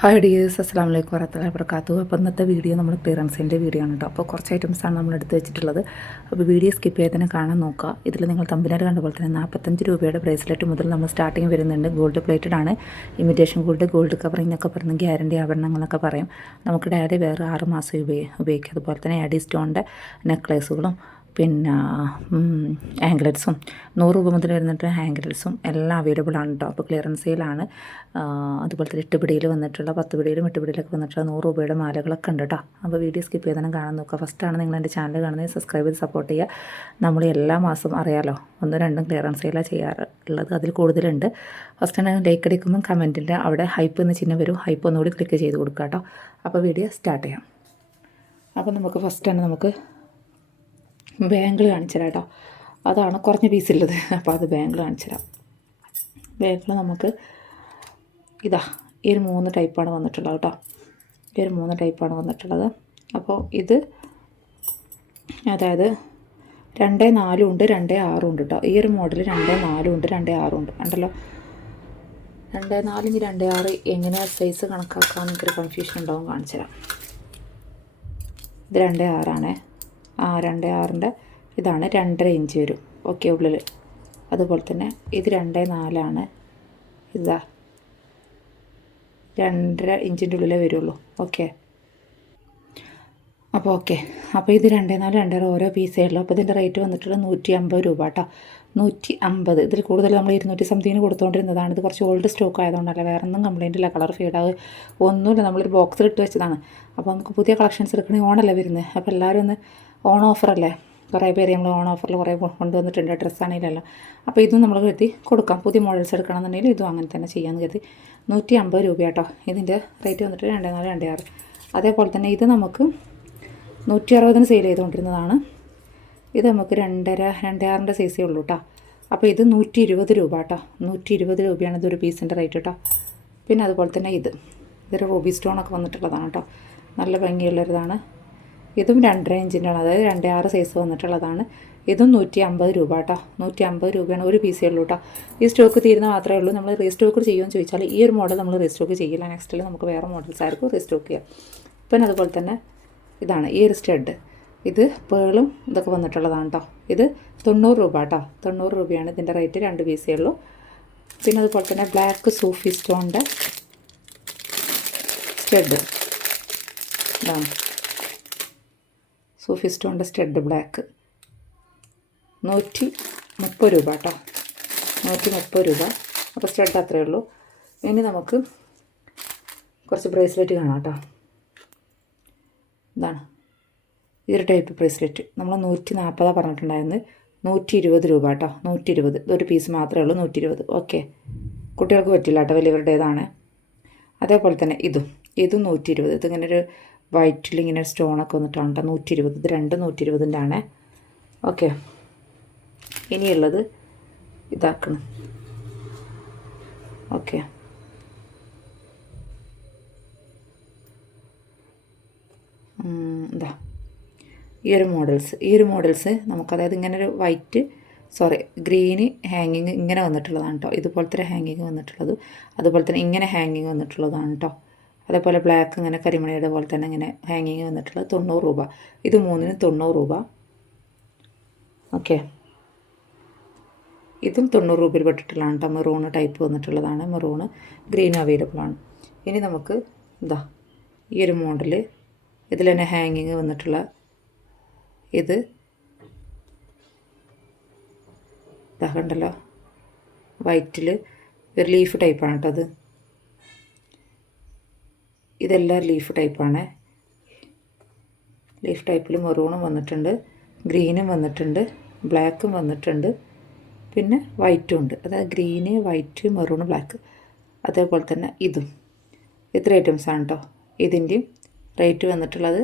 Hi dears അസ്സാം വലൈക്കും വരത്തല വർക്കാത്തു അപ്പോൾ ഇന്നത്തെ വീഡിയോ നമ്മൾ പേരൻസിന്റെ വീഡിയോ ആണ് കേട്ടോ അപ്പോൾ കുറച്ച് ഐറ്റംസാണ് നമ്മൾ എടുത്ത് വെച്ചിട്ടുള്ളത്. അപ്പോൾ വീഡിയോ സ്കിപ്പ് ചെയ്ത് തന്നെ കാണാൻ നോക്കുക. ഇതിൽ നിങ്ങൾ തമ്പിലാർ കണ്ട പോലെ തന്നെ നാൽപ്പത്തഞ്ച് രൂപയുടെ ബ്രേസ്ലെറ്റ് മുതൽ നമ്മൾ സ്റ്റാർട്ടിങ് വരുന്നുണ്ട്. ഗോൾഡ് പ്ലേറ്റഡ് ആണ്. ഇമിറ്റേഷൻ ഗോൾഡ് ഗോൾഡ് കവറിംഗ് എന്നൊക്കെ പറയുന്ന ഗ്യാരണ്ടി ആഭരണങ്ങൾ എന്നൊക്കെ പറയും. നമുക്ക് ഡയറി വേറെ ആറ് മാസം ഉപയോഗി ഉപയോഗിക്കാം അതുപോലെ തന്നെ ആഡി സ്റ്റോണിന്റെ നെക്ലേസുകളും പിന്നെ ആംഗ്ലറ്റ്സും നൂറ് രൂപ മുതൽ വരുന്നിട്ട് ആംഗ്ലറ്റ്സും എല്ലാം അവൈലബിൾ ആണ് കേട്ടോ അപ്പോൾ ക്ലിയറൻസ് സെയിലാണ് അതുപോലെ തന്നെ എട്ട് പിടിയിൽ വന്നിട്ടുള്ള പത്ത് പിടിയിലും എട്ട് പിടിയിലൊക്കെ വന്നിട്ടുള്ള നൂറ് രൂപയുടെ മാലകളൊക്കെ ഉണ്ട് കേട്ടോ അപ്പോൾ വീഡിയോ സ്കിപ്പ് ചെയ്താലും കാണാൻ നോക്കുക. ഫസ്റ്റാണ് നിങ്ങൾ എന്റെ ചാനൽ കാണുന്നത്. സബ്സ്ക്രൈബ് ചെയ്ത് സപ്പോർട്ട് ചെയ്യുക. നമ്മൾ എല്ലാ മാസം അറിയാലോ ഒന്നും രണ്ടും ക്ലിയറൻസ് സെയിലാണ് ചെയ്യാറുള്ളത്. അതിൽ കൂടുതലുണ്ട്. ഫസ്റ്റ് ആണ് ലൈക്ക് അടിക്കുമ്പം കമന്റിന്റെ അവിടെ ഹൈപ്പ് എന്ന് ചിഹ്നം വരും. ഹൈപ്പ് ഒന്നുകൂടി ക്ലിക്ക് ചെയ്ത് കൊടുക്കുക കേട്ടോ അപ്പോൾ വീഡിയോ സ്റ്റാർട്ട് ചെയ്യാം. അപ്പോൾ നമുക്ക് ഫസ്റ്റ് തന്നെ നമുക്ക് ബാങ്കിൾ കാണിച്ചു തരാം കേട്ടോ അതാണ് കുറഞ്ഞ പീസുള്ളത് അപ്പോൾ അത് ബാങ്കിൾ കാണിച്ചു തരാം ബാങ്കിൾ നമുക്ക് ഇതാ ഈ ഒരു മൂന്ന് ടൈപ്പാണ് വന്നിട്ടുള്ളത് കേട്ടോ. ഈ ഒരു മൂന്ന് ടൈപ്പാണ് വന്നിട്ടുള്ളത്. അപ്പോൾ ഇത് അതായത് രണ്ട് നാലും ഉണ്ട് രണ്ട് ആറും ഉണ്ട് കേട്ടോ. ഈ ഒരു മോഡൽ രണ്ട് നാലും ഉണ്ട് രണ്ട് ആറും ഉണ്ട്. ഉണ്ടല്ലോ രണ്ട് നാലിന് രണ്ട് ആറ് എങ്ങനെ സൈസ് കണക്കാക്കാമെന്ന് എനിക്കൊരു കൺഫ്യൂഷൻ ഉണ്ടാവും കാണിച്ചു തരാം ഇത് രണ്ട് ആറാണേ. ആ രണ്ട് ആറിന്റെ ഇതാണ് രണ്ടര ഇഞ്ച് വരും. ഓക്കെ ഉള്ളിൽ. അതുപോലെ തന്നെ ഇത് രണ്ട് നാലാണ്. ഇതാ. രണ്ടര ഇഞ്ചിന്റെ ഉള്ളിലേ വരുള്ളൂ. ഓക്കെ അപ്പോൾ ഓക്കെ അപ്പോൾ ഇത് രണ്ടേ നാല് രണ്ടര ഓരോ പീസേ ഉള്ളൂ അപ്പോൾ ഇതിന്റെ റേറ്റ് വന്നിട്ടുള്ളത് നൂറ്റി അമ്പത് രൂപ കേട്ടോ. നൂറ്റി അമ്പത് ഇതിൽ കൂടുതൽ നമ്മൾ ഇരുന്നൂറ്റി സംതിങ്ങിന് കൊടുത്തുകൊണ്ടിരുന്നതാണ് ഇത് കുറച്ച് ഓൾഡ് സ്റ്റോക്ക് ആയതുകൊണ്ടല്ല വേറെ ഒന്നും കംപ്ലൈന്റ് ഇല്ല കളർ ഫീഡാവ് ഒന്നുമില്ല. നമ്മളൊരു ബോക്സിൽ ഇട്ട് വെച്ചതാണ്. അപ്പോൾ നമുക്ക് പുതിയ കളക്ഷൻസ് എടുക്കണമെങ്കിൽ ഓണല്ലേ വരുന്നത് അപ്പോൾ എല്ലാവരും ഒന്ന് ഓൺ ഓഫറല്ലേ കുറേ പേര് നമ്മൾ ഓൺ ഓഫറിൽ കുറേ കൊണ്ടുവന്നിട്ടുണ്ട്. ഡ്രസ്സാണെങ്കിലല്ലോ അപ്പോൾ ഇതും നമ്മൾ കരുതി കൊടുക്കാം. പുതിയ മോഡൽസ് എടുക്കണമെന്നുണ്ടെങ്കിൽ ഇതും അങ്ങനെ തന്നെ ചെയ്യാമെന്ന് കരുതി. നൂറ്റി അമ്പത് രൂപ കേട്ടോ. ഇതിന്റെ റേറ്റ് വന്നിട്ട് രണ്ടേ നാല് രണ്ടേ ആറ്. അതേപോലെ തന്നെ ഇത് നമുക്ക് നൂറ്റി അറുപതിന് സെയിൽ ചെയ്തുകൊണ്ടിരുന്നതാണ്. ഇത് നമുക്ക് രണ്ടര രണ്ടേ ആറിന്റെ സൈസേ ഉള്ളൂ കേട്ടോ അപ്പോൾ ഇത് നൂറ്റി ഇരുപത് രൂപ കേട്ടോ. നൂറ്റി ഇരുപത് രൂപയാണ് ഇതൊരു പീസിന്റെ റേറ്റ് കേട്ടോ. പിന്നെ അതുപോലെ തന്നെ ഇത്. ഇതൊരു റൂബി സ്റ്റോണൊക്കെ വന്നിട്ടുള്ളതാണ് കേട്ടോ. നല്ല ഭംഗിയുള്ളൊരിതാണ്. ഇതും രണ്ടര ഇഞ്ചിന്റെയാണ് അതായത് രണ്ടേ ആറ് സൈസ് വന്നിട്ടുള്ളതാണ്. ഇതും നൂറ്റി അമ്പത് രൂപ കേട്ടോ. നൂറ്റി അമ്പത് രൂപയാണ് ഒരു പീസേ ഉള്ളൂ കേട്ടോ. ഈ സ്റ്റോക്ക് തീരുന്ന മാത്രമേ ഉള്ളൂ. നമ്മൾ റീസ്റ്റോക്ക് ചെയ്യുമെന്ന് ചോദിച്ചാൽ ഈ ഒരു മോഡൽ നമ്മൾ റീസ്റ്റോക്ക് ചെയ്യില്ല. നെക്സ്റ്റിൽ നമുക്ക് വേറെ മോഡൽസ് ആയിരിക്കും റീസ്റ്റോക്ക് ചെയ്യാം. പിന്നെ അതുപോലെ തന്നെ ഇതാണ് ഈ ഒരു സ്റ്റഡ് ഇത് പേളും ഇതൊക്കെ വന്നിട്ടുള്ളതാണ് കേട്ടോ. ഇത് തൊണ്ണൂറ് രൂപ കേട്ടോ തൊണ്ണൂറ് രൂപയാണ് ഇതിന്റെ റേറ്റ് രണ്ട് പീസേ ഉള്ളൂ. പിന്നെ അതുപോലെ തന്നെ ബ്ലാക്ക് സൂഫി സ്റ്റോണിന്റെ സ്റ്റഡ് ഇതാണ് സൂഫി സ്റ്റോണിന്റെ സ്റ്റഡ് ബ്ലാക്ക് നൂറ്റി മുപ്പത് രൂപ കേട്ടോ നൂറ്റി മുപ്പത് രൂപ. അപ്പോൾ സ്റ്റെഡ് അത്രയേ ഉള്ളൂ. ഇനി നമുക്ക് കുറച്ച് ബ്രേസ്ലെറ്റ് കാണാം കേട്ടോ ഇതാണ്. ഈ ഒരു ടൈപ്പ് ബ്രേസ്ലെറ്റ് നമ്മൾ നൂറ്റി നാൽപ്പതാണ് പറഞ്ഞിട്ടുണ്ടായിരുന്നത്. നൂറ്റി ഇരുപത് രൂപ കേട്ടോ. നൂറ്റി ഇരുപത് ഇതൊരു പീസ് മാത്രമേ ഉള്ളൂ നൂറ്റി ഇരുപത് ഓക്കെ കുട്ടികൾക്ക് പറ്റില്ല കേട്ടോ വലിയവരുടേതാണ്. അതേപോലെ തന്നെ ഇതും. ഇതും നൂറ്റി ഇരുപത് ഇതിങ്ങനെ ഒരു വൈറ്റിൽ ഇങ്ങനെ സ്റ്റോണൊക്കെ വന്നിട്ടാണ് കേട്ടോ നൂറ്റി ഇരുപത് ഇത് രണ്ട് നൂറ്റി ഇരുപതിന്റെ ആണ്. ഓക്കെ ഇനിയുള്ളത് ഇതാക്കണം. ഓക്കെ എന്താ ഈ ഒരു മോഡൽസ് ഈ ഒരു മോഡൽസ് നമുക്ക് അതായത് ഇങ്ങനെ ഒരു വൈറ്റ് സോറി ഗ്രീന് ഹാങ്ങിങ് ഇങ്ങനെ വന്നിട്ടുള്ളതാണ് കേട്ടോ ഇതുപോലത്തെ ഒരു ഹാങ്ങിങ് വന്നിട്ടുള്ളത്. അതുപോലെ തന്നെ ഇങ്ങനെ ഹാങ്ങിങ് വന്നിട്ടുള്ളതാണ് കേട്ടോ അതേപോലെ ബ്ലാക്ക് ഇങ്ങനെ കരിമണിയുടെ പോലെ തന്നെ ഇങ്ങനെ ഹാങ്ങിങ് വന്നിട്ടുള്ളത് തൊണ്ണൂറ് രൂപ. ഇത് മൂന്നിന് തൊണ്ണൂറ് രൂപ. ഓക്കെ ഇതും തൊണ്ണൂറ് രൂപയിൽ പെട്ടിട്ടുള്ളതാണ് കേട്ടോ മെറൂണ് ടൈപ്പ് വന്നിട്ടുള്ളതാണ്. മെറൂണ് ഗ്രീൻ അവൈലബിൾ ആണ്. ഇനി നമുക്ക് ഇതാ ഈ ഒരു മോഡൽ ഇതിൽ തന്നെ ഹാങ്ങിങ് വന്നിട്ടുള്ള ഇത്. ഇതാ കണ്ടല്ലോ. വൈറ്റിൽ ഒരു ലീഫ് ടൈപ്പാണ് കേട്ടോ അത്. ഇതെല്ലാം ലീഫ് ടൈപ്പാണ് ലീഫ് ടൈപ്പിൽ മെറൂണും വന്നിട്ടുണ്ട് ഗ്രീനും വന്നിട്ടുണ്ട് ബ്ലാക്കും വന്നിട്ടുണ്ട് പിന്നെ വൈറ്റും ഉണ്ട്. അതായത് ഗ്രീന് വൈറ്റ് മെറൂൺ ബ്ലാക്ക് അതേപോലെ തന്നെ ഇതും. ഇത്ര ആണ് കേട്ടോ. ഇതിന്റെയും റേറ്റ് വന്നിട്ടുള്ളത്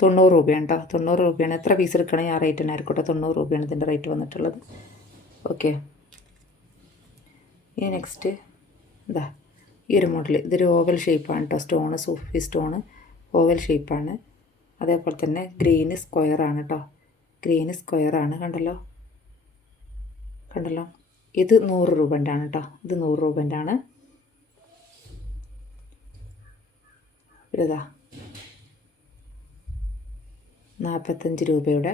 തൊണ്ണൂറ് രൂപയാണ് കേട്ടോ തൊണ്ണൂറ് രൂപയാണ്. എത്ര പീസ് എടുക്കണമെങ്കിൽ ആ റേറ്റ് തന്നെ ആയിക്കോട്ടെ കേട്ടോ തൊണ്ണൂറ് രൂപയാണ് ഇതിന്റെ റേറ്റ് വന്നിട്ടുള്ളത്. ഓക്കെ ഇനി നെക്സ്റ്റ് എന്താ ഈ ഒരു മോഡൽ ഇതൊരു ഓവൽ ഷേപ്പാണ് കേട്ടോ സ്റ്റോണ് സൂഫി സ്റ്റോണ് ഓവൽ ഷേപ്പാണ് അതേപോലെ തന്നെ ഗ്രീന് സ്ക്വയറാണ് കേട്ടോ ഗ്രീന് സ്ക്വയറാണ് കണ്ടല്ലോ? കണ്ടല്ലോ? ഇത് നൂറ് രൂപന്റെ ആണ് കേട്ടോ ഇത് നൂറ് രൂപന്റെ ആണ്. ഇതാ നാൽപ്പത്തഞ്ച് രൂപയുടെ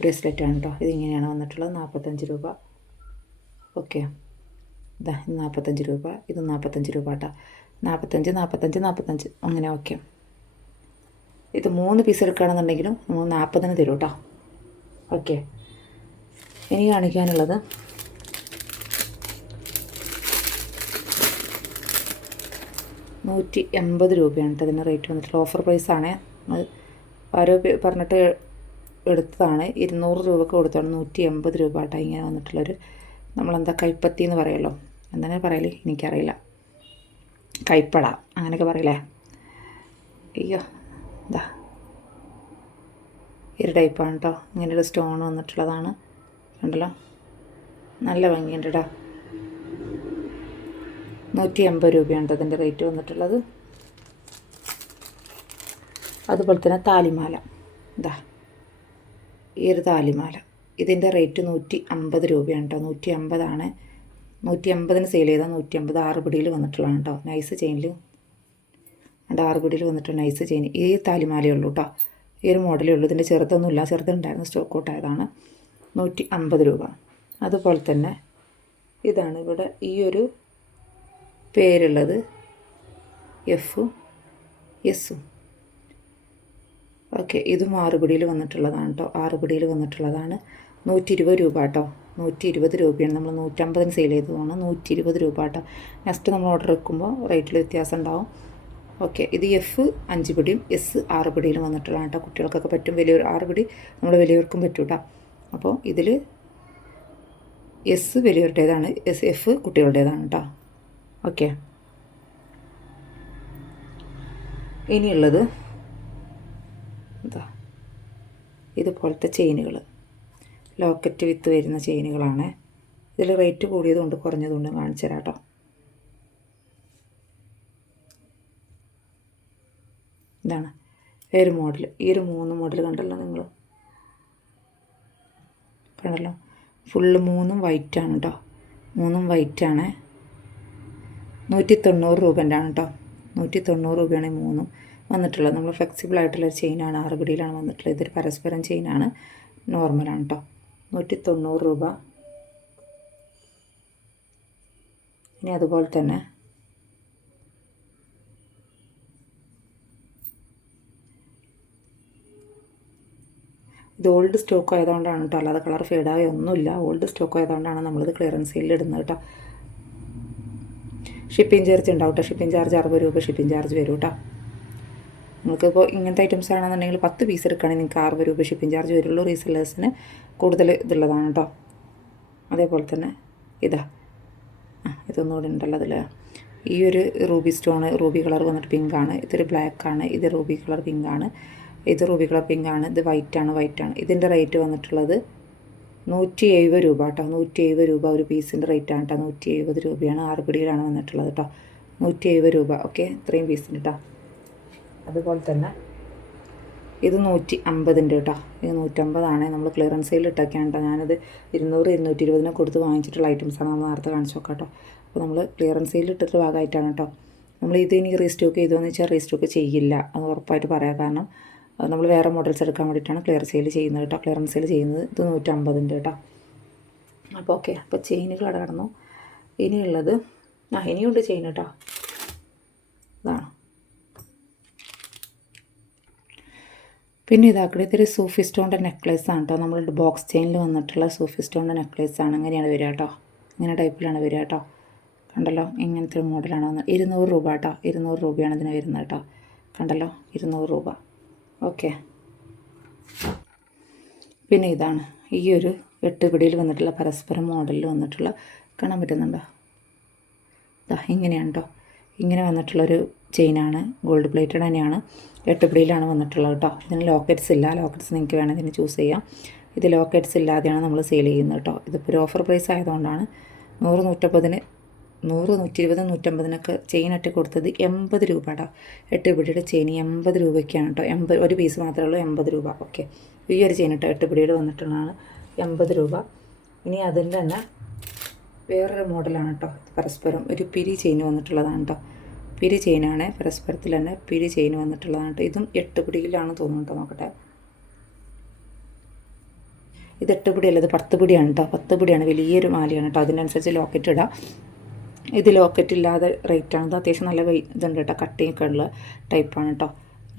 ബ്രേസ്ലെറ്റാണ് കേട്ടോ ഇതിങ്ങനെയാണ് വന്നിട്ടുള്ളത്. നാൽപ്പത്തഞ്ച് രൂപ. ഓക്കെ. ഇതാ ഇത് നാൽപ്പത്തഞ്ച് രൂപ. ഇത് നാൽപ്പത്തഞ്ച് രൂപ കേട്ടോ നാൽപ്പത്തഞ്ച് നാൽപ്പത്തഞ്ച് നാൽപ്പത്തഞ്ച് അങ്ങനെ ഓക്കെ. ഇത് മൂന്ന് പീസ് എടുക്കുകയാണെന്നുണ്ടെങ്കിലും നമ്മൾ നാൽപ്പതിന് തരും കേട്ടോ ഓക്കെ. ഇനി കാണിക്കാനുള്ളത് നൂറ്റി എൺപത് രൂപയാണ് കേട്ടോ ഇതിന്റെ റേറ്റ് വന്നിട്ടുള്ള ഓഫർ പ്രൈസാണ്. പേ- പറഞ്ഞിട്ട് എടുത്തതാണ്. ഇരുന്നൂറ് രൂപക്ക് കൊടുത്താണ്. നൂറ്റി എൺപത് രൂപ കേട്ടോ ഇങ്ങനെ വന്നിട്ടുള്ളൊരു നമ്മളെന്താ കൈപ്പത്തി എന്ന് പറയുമല്ലോ എന്താണ് പറയൽ? എനിക്കറിയില്ല. കൈപ്പട അങ്ങനെയൊക്കെ പറയില്ലേ? അയ്യോ ഇതാ ഒരു ടൈപ്പാണ് കേട്ടോ ഇങ്ങനെ ഒരു സ്റ്റോൺ വന്നിട്ടുള്ളതാണ്. കണ്ടല്ലോ? നല്ല ഭംഗിയുണ്ട് കേട്ടോ നൂറ്റി എൺപത് രൂപയാണ് അതിന്റെ റേറ്റ് വന്നിട്ടുള്ളത്. അതുപോലെ തന്നെ താലിമാല. ഇതാ ഈ ഒരു താലിമാല. ഇതിന്റെ റേറ്റ് നൂറ്റി അമ്പത് രൂപയാണ് കേട്ടോ നൂറ്റി അമ്പതാണ് നൂറ്റി അമ്പതിന് സെയിൽ ചെയ്താൽ നൂറ്റി അമ്പത് ആറ് പിടിയിൽ വന്നിട്ടുള്ളതാണ് കേട്ടോ നൈസ് ചെയിനിൽ രണ്ട് ആറ് പിടിയിൽ വന്നിട്ട് നൈസ് ചെയിൻ ഈ താലിമാലയേ ഉള്ളൂ കേട്ടോ ഈ ഒരു മോഡലേ ഉള്ളൂ. ഇതിന്റെ ചെറുതൊന്നുമില്ല. ചെറുതുണ്ടായിരുന്നു. സ്റ്റോക്ക് ഔട്ട് ആയതാണ്. നൂറ്റി അമ്പത് രൂപ. അതുപോലെ തന്നെ ഇതാണ് ഇവിടെ ഈ ഒരു പേരുള്ളത് എഫും എസ്സും ഓക്കെ ഇതും ആറുപടിയിൽ വന്നിട്ടുള്ളതാണ് കേട്ടോ ആറുപടിയിൽ വന്നിട്ടുള്ളതാണ് നൂറ്റി ഇരുപത് രൂപ കേട്ടോ നൂറ്റി ഇരുപത് രൂപയാണ് നമ്മൾ നൂറ്റമ്പതിന് സെയിൽ ചെയ്തതാണ് നൂറ്റി ഇരുപത് രൂപ കേട്ടോ നെക്സ്റ്റ് നമ്മൾ ഓർഡർ വെക്കുമ്പോൾ റേറ്റിൽ വ്യത്യാസം ഉണ്ടാവും. ഓക്കെ ഇത് എഫ് അഞ്ച് പിടിയും എസ് ആറ് പിടിയിലും വന്നിട്ടുള്ളതാണ് കേട്ടോ കുട്ടികൾക്കൊക്കെ പറ്റും വലിയ ആറ് പിടി നമ്മൾ വലിയവർക്കും പറ്റും കേട്ടോ അപ്പോൾ ഇതിൽ എസ് വലിയവരുടേതാണ് എസ് എഫ് കുട്ടികളുടേതാണ് കേട്ടോ ഓക്കെ. ഇനിയുള്ളത് ഇതാ. ഇതുപോലത്തെ ചെയിനുകൾ ലോക്കറ്റ് വിത്ത് വരുന്ന ചെയിനുകളാണ്. ഇതിൽ റേറ്റ് കൂടിയതുകൊണ്ട് കുറഞ്ഞതുകൊണ്ട് കാണിച്ചു തരാം കേട്ടോ ഇതാണ് ഒരു മോഡൽ ഈ ഒരു മൂന്ന് മോഡൽ കണ്ടല്ലോ നിങ്ങൾ കണ്ടല്ലോ? ഫുള്ള് മൂന്നും വൈറ്റ് ആണ് കേട്ടോ മൂന്നും വൈറ്റാണ്. നൂറ്റി തൊണ്ണൂറ് രൂപന്റെ ആണ് കേട്ടോ നൂറ്റി തൊണ്ണൂറ് രൂപയാണ് മൂന്നും. വന്നിട്ടുള്ളത്. നമ്മൾ ഫ്ലെക്സിബിൾ ആയിട്ടുള്ള ചെയിനാണ് ആറുകടിയിലാണ് വന്നിട്ടുള്ളത്. ഇതൊരു പരസ്പരം ചെയിനാണ് നോർമലാണ് കേട്ടോ നൂറ്റി തൊണ്ണൂറ് രൂപ. ഇനി അതുപോലെ തന്നെ ഇത് ഓൾഡ് സ്റ്റോക്ക് ആയതുകൊണ്ടാണ് കേട്ടോ അല്ലാതെ കളർ ഫേഡായ ഒന്നുമില്ല. ഓൾഡ് സ്റ്റോക്ക് ആയതുകൊണ്ടാണ് നമ്മളിത് ക്ലിയറൻസ് സെയിലിൽ ഇടുന്നത് കേട്ടോ ഷിപ്പിംഗ് ചാർജ് ഉണ്ടാവും കേട്ടോ ഷിപ്പിംഗ് ചാർജ് അറുപത് രൂപ. ഷിപ്പിംഗ് ചാർജ് വരും കേട്ടോ നിങ്ങൾക്കിപ്പോൾ ഇങ്ങനത്തെ ഐറ്റംസ് ആണെന്നുണ്ടെങ്കിൽ പത്ത് പീസ് എടുക്കുകയാണെങ്കിൽ നിങ്ങൾക്ക് അറുപത് രൂപ ഷിപ്പിംഗ് ചാർജ് വരുള്ളൂ. റീസെല്ലേഴ്സിന് കൂടുതൽ ഇതുള്ളതാണ് കേട്ടോ അതേപോലെ തന്നെ ഇതാ. ഇതൊന്നുകൂടി ഉണ്ടല്ലോ അതിൽ ഈ ഒരു റൂബി സ്റ്റോൺ റൂബി കളർ വന്നിട്ട് പിങ്ക് ആണ്. ഇതൊരു ബ്ലാക്ക് ആണ്. ഇത് റൂബി കളർ പിങ്ക് ആണ്. ഇത് റൂബി കളർ പിങ്ക് ആണ്. ഇത് വൈറ്റ് ആണ് വൈറ്റ് ആണ്. ഇതിന്റെ റേറ്റ് വന്നിട്ടുള്ളത് നൂറ്റി എഴുപത് രൂപ കേട്ടോ നൂറ്റി എഴുപത് രൂപ ഒരു പീസിന്റെ റേറ്റ് ആണ് കേട്ടോ നൂറ്റി എഴുപത് രൂപയാണ് ആറ് പിടിയിലാണ് വന്നിട്ടുള്ളത് കേട്ടോ നൂറ്റി എഴുപത് രൂപ. ഓക്കെ ഇത്രയും പീസിന് കേട്ടോ അതുപോലെ തന്നെ ഇത് നൂറ്റി അമ്പതിന്റെ കേട്ടോ. ഇത് നൂറ്റമ്പതാണ്. നമ്മൾ ക്ലിയറൻസ് സെയിൽ ഇട്ടൊക്കെയാണ് കേട്ടോ. ഞാനത് ഇരുന്നൂറ് ഇരുന്നൂറ്റി ഇരുപതിന് കൊടുത്ത് വാങ്ങിച്ചിട്ടുള്ള ഐറ്റംസാണ് നമ്മൾ നേരത്തെ കാണിച്ചു നോക്കാം കേട്ടോ. അപ്പോൾ നമ്മൾ ക്ലിയറൻസ് സെയിൽ ഇട്ടിട്ട് ഭാഗമായിട്ടാണ് കേട്ടോ. നമ്മൾ ഇത് ഇനി റീസ്റ്റോക്ക് ചെയ്തോന്ന് വെച്ചാൽ റീസ്റ്റോക്ക് ചെയ്യില്ല അത് ഉറപ്പായിട്ട് പറയാം. കാരണം നമ്മൾ വേറെ മോഡൽസ് എടുക്കാൻ വേണ്ടിയിട്ടാണ് ക്ലിയർ സെയിൽ ചെയ്യുന്നത് കേട്ടോ. ക്ലിയറൻസ് സെയിൽ ചെയ്യുന്നത് ഇത് നൂറ്റമ്പതിന്റെ കേട്ടോ. അപ്പോൾ ഓക്കെ അപ്പോൾ ചെയിനുകൾ അവിടെ കടന്നു ഇനിയുള്ളത് ആ ഇനിയുണ്ട് ചെയിൻ കേട്ടോ. ഇതാണ്. പിന്നെ ഇതാക്കടെ ഇതൊരു സൂഫി സ്റ്റോണിന്റെ നെക്ലേസ് ആണ് കേട്ടോ നമ്മളുടെ ബോക്സ് ചെയിനിൽ വന്നിട്ടുള്ള സൂഫി സ്റ്റോണിന്റെ നെക്ലേസ് ആണ്. അങ്ങനെയാണ് വരിക കേട്ടോ ഇങ്ങനെ ടൈപ്പിലാണ് വരിക കേട്ടോ കണ്ടല്ലോ? ഇങ്ങനത്തെ ഒരു മോഡലാണ് വന്നത്. ഇരുന്നൂറ് രൂപ കേട്ടോ ഇരുന്നൂറ് രൂപയാണ് ഇതിന് വരുന്നത് കേട്ടോ കണ്ടല്ലോ? ഇരുന്നൂറ് രൂപ. ഓക്കെ പിന്നെ ഇതാണ്. ഈ ഒരു എട്ട് വന്നിട്ടുള്ള പരസ്പരം മോഡലിൽ വന്നിട്ടുള്ള കാണാൻ പറ്റുന്നുണ്ടോ? ഇതാ ഇങ്ങനെയാണ് കേട്ടോ ഇങ്ങനെ വന്നിട്ടുള്ളൊരു ചെയിനാണ് ഗോൾഡ് പ്ലേറ്റഡ് തന്നെയാണ്. എട്ടുപിടിയിലാണ് വന്നിട്ടുള്ളത് കേട്ടോ ഇതിന് ലോക്കറ്റ്സ് ഇല്ല. ലോക്കറ്റ്സ് നിങ്ങൾക്ക് വേണമെങ്കിൽ ഇതിന് ചൂസ് ചെയ്യാം. ഇത് ലോക്കറ്റ്സ് ഇല്ലാതെയാണ് നമ്മൾ സെയിൽ ചെയ്യുന്നത് കേട്ടോ ഇതിപ്പോൾ ഒരു ഓഫർ പ്രൈസ് ആയതുകൊണ്ടാണ് നൂറ് നൂറ്റമ്പതിന് നൂറ് നൂറ്റി ഇരുപത് നൂറ്റമ്പതിനൊക്കെ ചെയിൻ ഇട്ട് കൊടുത്തത് എൺപത് രൂപ കേട്ടോ എട്ട് പിടിയുടെ ചെയിൻ എൺപത് രൂപയ്ക്കാണ് കേട്ടോ എൺപത് ഒരു പീസ് മാത്രമേ ഉള്ളൂ എൺപത് രൂപ. ഓക്കെ ഈ ഒരു ചെയിൻ കേട്ടോ എട്ട് പിടിയുടെ വന്നിട്ടുള്ളതാണ് എൺപത് രൂപ. ഇനി അതിന്റെ തന്നെ വേറൊരു മോഡലാണ് കേട്ടോ പരസ്പരം ഒരു പിരി ചെയിൻ വന്നിട്ടുള്ളതാണ് കേട്ടോ പിരി ചെയിനാണ് പരസ്പരത്തിൽ തന്നെ പിരി ചെയിൻ വന്നിട്ടുള്ളതാണ് കേട്ടോ ഇതും എട്ട് പിടിയിലാണ് തോന്നുന്നുണ്ടോ നോക്കട്ടെ. ഇത് എട്ട് പിടിയല്ല ഇത് പത്ത് പിടിയാണ് കേട്ടോ പത്ത് പിടിയാണ് വലിയൊരു മാലയാണ് കേട്ടോ അതിനനുസരിച്ച് ലോക്കറ്റ് ഇടാം. ഇത് ലോക്കറ്റ് ഇല്ലാതെ റേറ്റാണ്. ഇത് അത്യാവശ്യം നല്ല ഇതുണ്ട് കേട്ടോ കട്ടിങ്ങൊക്കെ ഉള്ള ടൈപ്പാണ് കേട്ടോ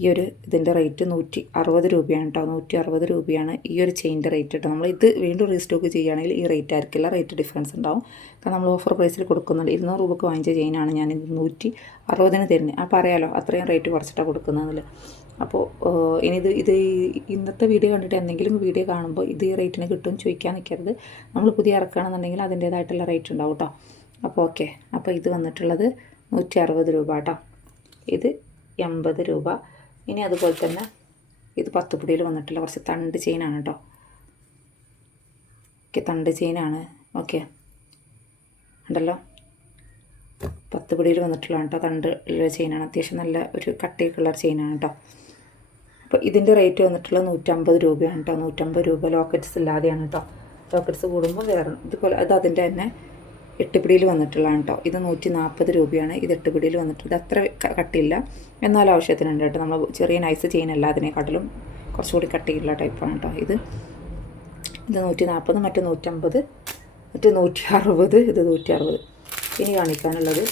ഈ ഒരു ഇതിന്റെ റേറ്റ് നൂറ്റി അറുപത് രൂപയാണ് കേട്ടോ. നൂറ്റി അറുപത് രൂപയാണ് ഈ ഒരു ചെയിന്റെ റേറ്റ് കേട്ടോ. നമ്മൾ ഇത് വീണ്ടും റീസ്റ്റോക്ക് ചെയ്യുകയാണെങ്കിൽ ഈ റേറ്റ് ആയിരിക്കില്ല. റേറ്റ് ഡിഫറൻസ് ഉണ്ടാവും. കാരണം നമ്മൾ ഓഫർ പ്രൈസിൽ കൊടുക്കുന്നുണ്ട്. ഇരുന്നൂറ് രൂപക്ക് വാങ്ങിച്ച ചെയിനാണ് ഞാൻ നൂറ്റി അറുപതിന് തരുന്നത്. അപ്പോൾ അറിയാലോ അത്രയും റേറ്റ് കുറച്ചിട്ടാണ് കൊടുക്കുന്നതിൽ അപ്പോൾ ഇനി ഇത് ഇത് ഇന്നത്തെ വീഡിയോ കണ്ടിട്ട് എന്തെങ്കിലും വീഡിയോ കാണുമ്പോൾ ഇത് ഈ റേറ്റിന് കിട്ടും ചോദിക്കാൻ നിൽക്കരുത്. നമ്മൾ പുതിയ ഇറക്കുകയാണെന്നുണ്ടെങ്കിൽ അതിന്റേതായിട്ടുള്ള റേറ്റ് ഉണ്ടാവും കേട്ടോ. അപ്പോൾ ഓക്കെ. അപ്പോൾ ഇത് വന്നിട്ടുള്ളത് നൂറ്റി അറുപത് രൂപ കേട്ടോ. ഇത് എൺപത് രൂപ. ഇനി അതുപോലെ തന്നെ ഇത് പത്ത് പിടിയിൽ വന്നിട്ടുള്ള കുറച്ച് തണ്ട് ചെയിനാണ് കേട്ടോ ഓക്കെ തണ്ട് ചെയിനാണ് ഓക്കെ. ഉണ്ടല്ലോ? പത്ത് പിടിയിൽ വന്നിട്ടുള്ള കേട്ടോ തണ്ട് ഉള്ള ചെയിനാണ് അത്യാവശ്യം നല്ല ഒരു കട്ടിയൊക്കെയുള്ള ചെയിനാണ് കേട്ടോ അപ്പോൾ ഇതിന്റെ റേറ്റ് വന്നിട്ടുള്ള നൂറ്റമ്പത് രൂപയാണ് കേട്ടോ നൂറ്റമ്പത് രൂപ ലോക്കറ്റ്സ് ഇല്ലാതെയാണ് കേട്ടോ ലോക്കറ്റ്സ് കൂടുമ്പോൾ വേറെ ഇതുപോലെ അത് അതിന്റെ തന്നെ എട്ടുപിടിയിൽ വന്നിട്ടുള്ളതാണ് കേട്ടോ ഇത് നൂറ്റി നാൽപ്പത് രൂപയാണ്. ഇത് എട്ടുപിടിയിൽ വന്നിട്ടുള്ളത്. അത്ര കട്ടിയില്ല. എന്നാൽ ആവശ്യത്തിനുണ്ട് കേട്ടോ നമ്മൾ ചെറിയ നൈസ് ചെയിനല്ല അതിനെക്കാട്ടിലും കുറച്ചുകൂടി കട്ടിയുള്ള ടൈപ്പാണ് കേട്ടോ ഇത്. ഇത് നൂറ്റി നാൽപ്പത് മറ്റ് നൂറ്റമ്പത് മറ്റ് നൂറ്റി അറുപത് ഇത് നൂറ്റി അറുപത് ഇനി കാണിക്കാനുള്ളത്.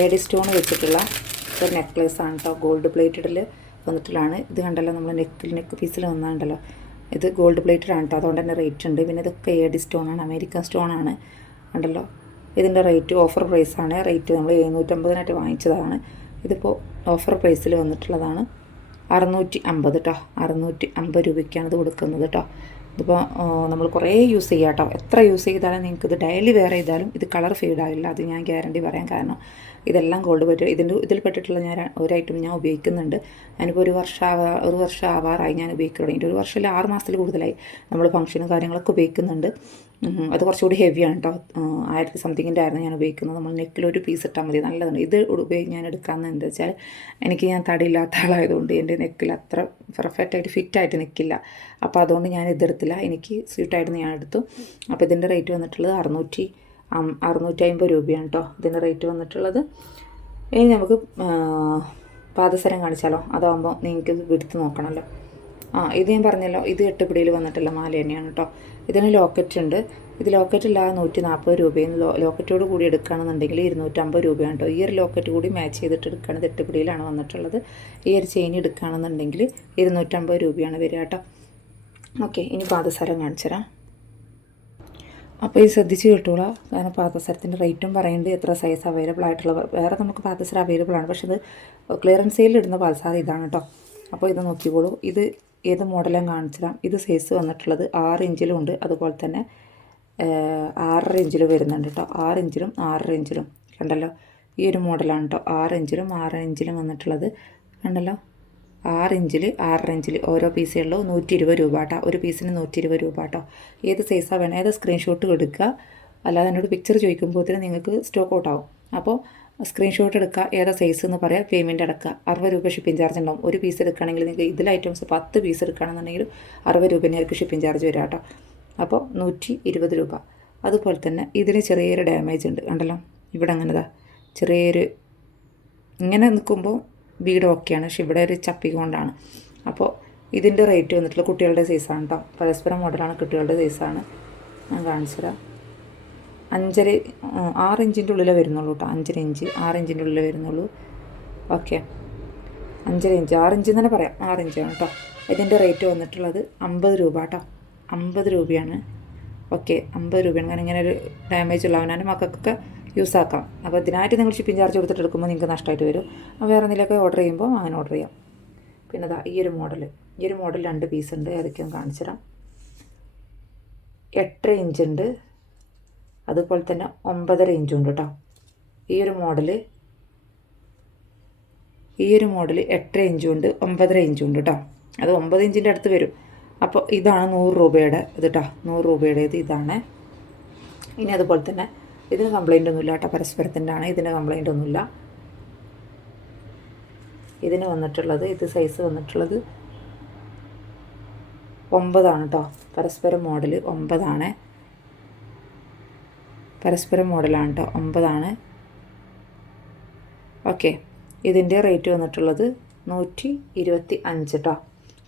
ഏഡി സ്റ്റോൺ വെച്ചിട്ടുള്ള ഒരു നെക്ലേസ് ആണ് കേട്ടോ ഗോൾഡ് പ്ലേറ്റഡിൽ വന്നിട്ടുള്ളതാണ്. ഇത് കണ്ടല്ലോ നമ്മൾ നെക്കിൽ നെക്ക് പീസിൽ വന്നാണ്ടല്ലോ ഇത് ഗോൾഡ് പ്ലേറ്റഡ് ആണ് കേട്ടോ അതുകൊണ്ട് തന്നെ റേറ്റ് ഉണ്ട്. പിന്നെ ഇതൊക്കെ സ്റ്റോൺ ആണ്? അമേരിക്കൻ സ്റ്റോൺ ആണ്. കണ്ടല്ലോ? ഇതിന്റെ റേറ്റ് ഓഫർ പ്രൈസ് ആണ്. റേറ്റ് നമ്മൾ എഴുന്നൂറ്റമ്പതിനായിട്ട് വാങ്ങിച്ചതാണ്. ഇതിപ്പോൾ ഓഫർ പ്രൈസിൽ വന്നിട്ടുള്ളതാണ് അറുന്നൂറ്റി അമ്പത് കേട്ടോ അറുന്നൂറ്റി അമ്പത് രൂപയ്ക്കാണ് ഇത് കൊടുക്കുന്നത് കേട്ടോ ഇതിപ്പോൾ നമ്മൾ കുറേ യൂസ് ചെയ്യാം കേട്ടോ എത്ര യൂസ് ചെയ്താലും നിങ്ങൾക്ക് ഇത് ഡെയിലി വെയർ ചെയ്താലും ഇത് കളർ ഫീഡാവില്ല അത് ഞാൻ ഗ്യാരണ്ടി പറയാൻ കാരണം. ഇതെല്ലാം ഗോൾഡ് പറ്റും. ഇതിന്റെ ഇതിൽ പെട്ടിട്ടുള്ള ഞാൻ ഒരു ഐറ്റം ഞാൻ ഉപയോഗിക്കുന്നുണ്ട്. ഞാനിപ്പോൾ ഒരു വർഷം ഒരു വർഷം ആവാറായി ഞാൻ ഉപയോഗിക്കാൻ തുടങ്ങിയിട്ട് ഒരു വർഷത്തിൽ ആറ് മാസത്തിൽ കൂടുതലായി നമ്മൾ ഫംഗ്ഷനും കാര്യങ്ങളൊക്കെ ഉപയോഗിക്കുന്നുണ്ട്. അത് കുറച്ചുകൂടി ഹെവിയാണ് കേട്ടോ ആയിരത്തി സംതിങ്ങിന്റെ ആയിരുന്നു ഞാൻ ഉപയോഗിക്കുന്നത്. നമ്മൾ നെക്കിൽ ഒരു പീസ് ഇട്ടാൽ മതി. നല്ലതാണ്. ഇത് ഉപയോഗിച്ച് ഞാൻ എടുക്കാമെന്ന് എന്താ വെച്ചാൽ എനിക്ക് ഞാൻ തടിയില്ലാത്ത ആളായതുകൊണ്ട് എന്റെ നെക്കിൽ അത്ര പെർഫെക്റ്റായിട്ട് ഫിറ്റായിട്ട് നിൽക്കില്ല അപ്പോൾ അതുകൊണ്ട് ഞാൻ ഇതെടുത്തില്ല എനിക്ക് സ്യൂട്ടായിട്ട് ഞാൻ എടുത്തു. അപ്പോൾ ഇതിന്റെ റേറ്റ് വന്നിട്ടുള്ളത് അറുന്നൂറ്റി അറുന്നൂറ്റി അമ്പത് രൂപയാണ് കേട്ടോ ഇതിന്റെ റേറ്റ് വന്നിട്ടുള്ളത്. ഇനി നമുക്ക് പാദസരം കാണിച്ചാലോ? അതാകുമ്പോൾ നിങ്ങൾക്ക് ഇത് എടുത്ത് നോക്കണമല്ലോ ആ ഇത് ഞാൻ പറഞ്ഞല്ലോ ഇത് എട്ടുപിടിയിൽ വന്നിട്ടുള്ള മാല തന്നെയാണ് കേട്ടോ ഇതിന് ലോക്കറ്റ് ഉണ്ട്. ഇത് ലോക്കറ്റ് ഇല്ലാതെ നൂറ്റി നാൽപ്പത് രൂപയും ലോക്കറ്റോട് കൂടി എടുക്കുകയാണെന്നുണ്ടെങ്കിൽ ഇരുന്നൂറ്റമ്പത് രൂപയാണ് കേട്ടോ ഈ ഒരു ലോക്കറ്റ് കൂടി മാച്ച് ചെയ്തിട്ട് എടുക്കുകയാണ്. എട്ടുപിടിയിലാണ് വന്നിട്ടുള്ളത്. ഈ ഒരു ചെയിൻ എടുക്കുകയാണെന്നുണ്ടെങ്കിൽ ഇരുന്നൂറ്റമ്പത് രൂപയാണ് വരിക കേട്ടോ ഓക്കെ ഇനി പാദസരം കാണിച്ചു തരാം അപ്പോൾ ഇത് ശ്രദ്ധിച്ച് കിട്ടൂള. കാരണം പാദസരത്തിന്റെ റേറ്റും പറയുന്നുണ്ട് എത്ര സൈസ് അവൈലബിൾ ആയിട്ടുള്ള. വേറെ നമുക്ക് പാദസരം അവൈലബിൾ ആണ്. പക്ഷേ ഇത് ക്ലിയറൻസ് സെയിലിൽ ഇടുന്ന പാദസാരം ഇതാണ് കേട്ടോ അപ്പോൾ ഇത് നോക്കിക്കോളൂ. ഇത് ഏത് മോഡലും കാണിച്ചതാണ് ഇത് സൈസ് വന്നിട്ടുള്ളത് ആറ് ഇഞ്ചിലും ഉണ്ട്. അതുപോലെ തന്നെ ആറര ഇഞ്ചിലും വരുന്നുണ്ട് കേട്ടോ ആറ് ഇഞ്ചിലും ആറര ഇഞ്ചിലും കണ്ടല്ലോ? ഈ ഒരു മോഡലാണ് കേട്ടോ ആറ് ഇഞ്ചിലും ആറര ഇഞ്ചിലും വന്നിട്ടുള്ളത്. കണ്ടല്ലോ? ആറ് ഇഞ്ചിൽ ആറര ഇഞ്ചിൽ ഓരോ പീസുകളിലും നൂറ്റി ഇരുപത് രൂപ കേട്ടോ ഒരു പീസിന് നൂറ്റി ഇരുപത് രൂപ കേട്ടോ ഏത് സൈസാണ് വേണേ ഏത് സ്ക്രീൻഷോട്ട് എടുക്കുക. അല്ലാതെ എന്നോട് പിക്ചർ ചോദിക്കുമ്പോഴത്തേന് നിങ്ങൾക്ക് സ്റ്റോക്ക് ഔട്ട് ആവും. അപ്പോൾ സ്ക്രീൻഷോട്ട് എടുക്കുക ഏതാ സൈസ് എന്ന് പറയാം പേയ്മെന്റ് അടക്കുക. അറുപത് രൂപ ഷിപ്പിംഗ് ചാർജ് ഉണ്ടാവും. ഒരു പീസ് എടുക്കുകയാണെങ്കിൽ നിങ്ങൾക്ക് ഇതിൽ ഐറ്റംസ് പത്ത് പീസ് എടുക്കുകയാണെന്നുണ്ടെങ്കിൽ അറുപത് രൂപ തന്നെയായിരിക്കും ഷിപ്പിംഗ് ചാർജ് വരിക കേട്ടോ അപ്പോൾ നൂറ്റി ഇരുപത് രൂപ. അതുപോലെ തന്നെ ഇതിന് ചെറിയൊരു ഡാമേജ് ഉണ്ട്. കണ്ടല്ലോ? ഇവിടെ അങ്ങനെതാ. ചെറിയൊരു ഇങ്ങനെ നിൽക്കുമ്പോൾ വീട് ഓക്കെയാണ്. പക്ഷെ ഇവിടെ ഒരു ചപ്പി കൊണ്ടാണ്. അപ്പോൾ ഇതിന്റെ റേറ്റ് വന്നിട്ടുള്ള കുട്ടികളുടെ സൈസാണ് കേട്ടോ പരസ്പരം മോഡലാണ് കുട്ടികളുടെ സൈസാണ് ഞാൻ കാണിച്ചു തരാം. അഞ്ചര ആറ് ഇഞ്ചിന്റെ ഉള്ളിലേ വരുന്നുള്ളൂ കേട്ടോ അഞ്ചര ഇഞ്ച് ആറ് ഇഞ്ചിന്റെ ഉള്ളിലേ വരുന്നുള്ളൂ. ഓക്കെ. അഞ്ചര ഇഞ്ച് ആറ് ഇഞ്ച് തന്നെ പറയാം. ആറ് ഇഞ്ചാണ് കേട്ടോ ഇതിന്റെ റേറ്റ് വന്നിട്ടുള്ളത് അമ്പത് രൂപ കേട്ടോ അമ്പത് രൂപയാണ്. ഓക്കെ അമ്പത് രൂപയാണ്. കാരണം ഇങ്ങനെ ഒരു ഡാമേജ് ഉള്ളവനാണ് മക്കൾക്കൊക്കെ യൂസ് ആക്കാം അപ്പോൾ ഇതിനായിട്ട് നിങ്ങൾ ഷിപ്പിംഗ് ചാർജ് കൊടുത്തിട്ട് എടുക്കുമ്പോൾ നിങ്ങൾക്ക് നഷ്ടമായിട്ട് വരും. വേറെ എന്തെങ്കിലുമൊക്കെ ഓർഡർ ചെയ്യുമ്പോൾ അങ്ങനെ ഓർഡർ ചെയ്യാം. പിന്നെ ദാ ഈ ഒരു മോഡൽ ഈ ഒരു മോഡൽ രണ്ട് പീസ് ഉണ്ട്. അതൊക്കെ ഞാൻ കാണിച്ചു തരാം. എട്ടര ഇഞ്ച് ഉണ്ട്. അതുപോലെ തന്നെ ഒമ്പതര ഇഞ്ചും ഉണ്ട് കേട്ടോ ഈ ഒരു മോഡൽ ഈ ഒരു മോഡൽ എട്ടര ഇഞ്ചും ഉണ്ട് ഒമ്പതര ഇഞ്ചും ഉണ്ട് കേട്ടോ അത് ഒമ്പത് ഇഞ്ചിന്റെ അടുത്ത് വരും. അപ്പോൾ ഇതാണ് നൂറ് രൂപയുടെ ഇത് കേട്ടോ നൂറ് രൂപയുടെ ഇത് ഇതാണ്. ഇനി അതുപോലെ തന്നെ ഇതിന് കംപ്ലൈന്റ് ഒന്നുമില്ല കേട്ടോ പരസ്പരത്തിന്റെ ആണ് ഇതിന് കംപ്ലൈന്റ് ഒന്നുമില്ല. ഇതിന് വന്നിട്ടുള്ളത് ഇത് സൈസ് വന്നിട്ടുള്ളത് ഒമ്പതാണ് കേട്ടോ പരസ്പരം മോഡൽ ഒമ്പതാണ്. പരസ്പരം മോഡലാണ് കേട്ടോ ഒമ്പതാണ്. ഓക്കെ ഇതിന്റെ റേറ്റ് വന്നിട്ടുള്ളത് നൂറ്റി ഇരുപത്തി അഞ്ച് കേട്ടോ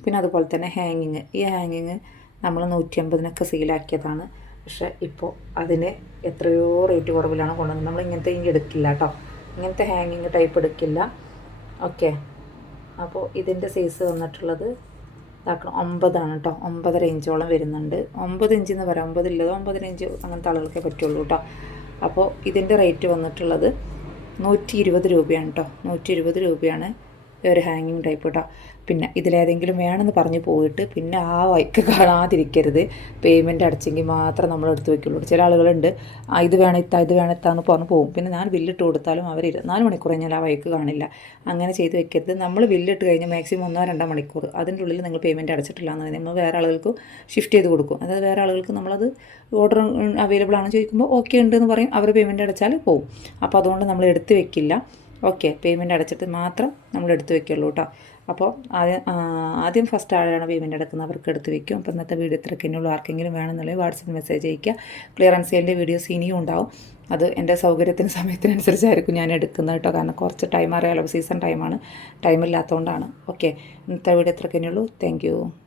പിന്നെ അതുപോലെ തന്നെ ഹാങ്ങിങ് ഈ ഹാങ്ങിങ് നമ്മൾ നൂറ്റി അമ്പതിനൊക്കെ സെയിലാക്കിയതാണ് പക്ഷേ ഇപ്പോൾ അതിന് എത്രയോ റേറ്റ് കുറവിലാണ് കൊണ്ടുവന്നത്. നമ്മൾ ഇങ്ങനത്തെ ഇങ്ങ് എടുക്കില്ല കേട്ടോ. ഇങ്ങനത്തെ ഹാങ്ങിങ് ടൈപ്പ് എടുക്കില്ല. ഓക്കെ അപ്പോൾ ഇതിന്റെ സൈസ് വന്നിട്ടുള്ളത് ഇതാക്കണം ഒമ്പതാണ് കേട്ടോ. ഒമ്പതര ഇഞ്ചോളം വരുന്നുണ്ട്. ഒമ്പത് ഇഞ്ച് എന്ന് പറയാം. ഒമ്പതില്ലത് ഒമ്പതര ഇഞ്ച് അങ്ങനത്തെ ആളുകൾക്കേ പറ്റുള്ളൂ കേട്ടോ. അപ്പോൾ ഇതിന്റെ റേറ്റ് വന്നിട്ടുള്ളത് നൂറ്റി ഇരുപത് രൂപയാണ് കേട്ടോ. നൂറ്റി ഇരുപത് രൂപയാണ് ഒരു ഹാങ്ങിങ് ടൈപ്പ് കേട്ടോ പിന്നെ ഇതിലേതെങ്കിലും വേണമെന്ന് പറഞ്ഞ് പോയിട്ട് പിന്നെ ആ വൈക്ക് കാണാതിരിക്കരുത്. പേയ്മെന്റ് അടച്ചെങ്കിൽ മാത്രം നമ്മൾ എടുത്ത് വെക്കുള്ളൂ ചില ആളുകളുണ്ട് ആ ഇത് വേണം ഇത്താ ഇത് വേണം ഇത്താന്ന് പറഞ്ഞ് പോകും. പിന്നെ ഞാൻ ബില്ലിട്ട് കൊടുത്താലും അവർ ഇരുപത്തിനാല് മണിക്കൂർ കഴിഞ്ഞാൽ ആ വൈക്ക് കാണില്ല. അങ്ങനെ ചെയ്ത് വെക്കരുത്. നമ്മൾ ബില്ലിട്ട് കഴിഞ്ഞാൽ മാക്സിമം ഒന്നോ രണ്ടോ മണിക്കൂർ. അതിന്റെ ഉള്ളിൽ നിങ്ങൾ പേയ്മെന്റ് അടച്ചിട്ടില്ല എന്നുണ്ടെങ്കിൽ നമ്മൾ വേറെ ആളുകൾക്ക് ഷിഫ്റ്റ് ചെയ്ത് കൊടുക്കും. അതായത് വേറെ ആളുകൾക്ക് നമ്മളത് ഓർഡർ അവൈലബിൾ ആണെന്ന് ചോദിക്കുമ്പോൾ ഓക്കെ ഉണ്ട് എന്ന് പറയും. അവർ പേയ്മെന്റ് അടച്ചാൽ പോകും അപ്പോൾ അതുകൊണ്ട് നമ്മൾ എടുത്ത് വെക്കില്ല. ഓക്കെ പേയ്മെന്റ് അടച്ചിട്ട് മാത്രം നമ്മൾ എടുത്ത് വെക്കുള്ളൂ കേട്ടോ അപ്പോൾ ആദ്യം ആദ്യം ഫസ്റ്റ് ആളാണ് പേയ്മെന്റ് അടക്കുന്നവർക്ക് എടുത്ത് വെക്കും. അപ്പോൾ ഇന്നത്തെ വീഡിയോ ഇത്രയ്ക്കുള്ളൂ ആർക്കെങ്കിലും വേണമെന്നുണ്ടെങ്കിൽ വാട്സപ്പിൽ മെസ്സേജ് അയയ്ക്കുക. ക്ലിയറൻസ് സെയിലിന്റെ വീഡിയോസ് ഇനിയും ഉണ്ടാവും. അത് എന്റെ സൗകര്യത്തിന് സമയത്തിനനുസരിച്ചായിരിക്കും ഞാൻ എടുക്കുന്നത് കേട്ടോ കാരണം കുറച്ച് ടൈം അറിയാലോ സീസൺ ടൈമാണ് ടൈമില്ലാത്തതുകൊണ്ടാണ് ഓക്കെ ഇന്നത്തെ വീഡിയോ ഇത്രയ്ക്കുള്ളൂ താങ്ക് യു